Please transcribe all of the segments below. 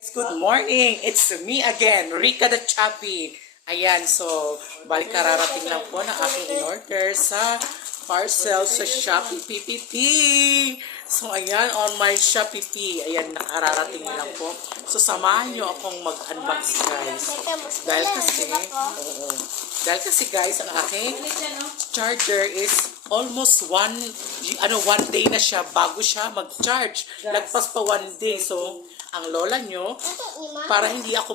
Good morning! It's me again, Rika the Chubby. Ayan, so balik kararating lang po ng aking in-order sa parcel sa Shopee PPP. So ayan, on my Shopee P. Ayan, nakararating lang po. So samahan nyo akong mag-unbox guys. Dahil kasi guys, ang aking charger is almost one day na siya bago siya mag-charge. Lagpas pa 1 day. So, ang lola nyo, para hindi ako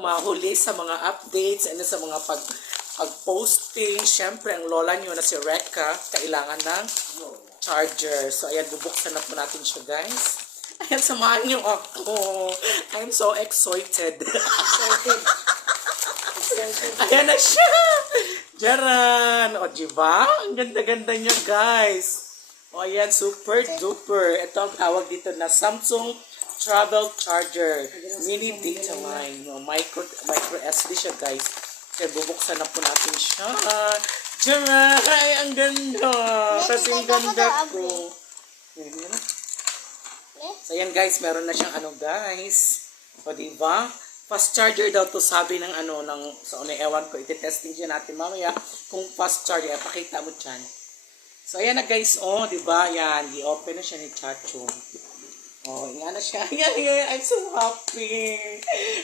mahuli sa mga updates and sa mga pag-posting, syempre ang lola nyo na si Reka, kailangan ng charger. So, ayan, bubuksan na po natin siya, guys. Ayan, samahan nyo ako. I'm so excited. Ayan na siya. Jaran. O, diba? Ang ganda-ganda niya, guys. O, ayan, super duper. Ito ang tawag dito na Samsung Travel Charger. Mini data line. O, micro SD siya, guys. Kaya bubuksan na po natin siya. Jaran. Ay, ang ganda. Kasi ang ganda ko. So, ayan, guys. Meron na siyang guys. O, diba? Fast charger daw to sabi ng sa ewan ko, iti-testing siya natin mamaya kung fast charger, pakita mo dyan. So ayan na guys, di ba? Yan, i-open na siya ni Chacho. Nga na siya. I'm so happy.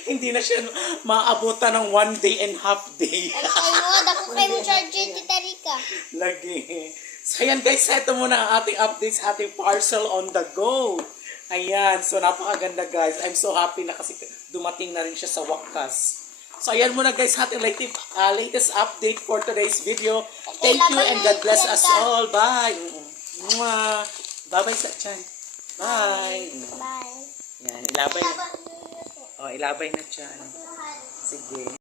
Hindi na siya maabutan ng 1 day and half day. Dako kayo mo charger, Tita Rika. Lagi. So ayan guys, ito muna ang ating updates, ating parcel on the go. Ayan, so napakaganda guys. I'm so happy na kasi dumating na rin siya sa wakas. So ayan muna guys, ating latest update for today's video. Thank you and God bless us all. Bye! Bye-bye sa chan. Bye! Bye. Yan, ilabay na. Ilabay na chan. Sige.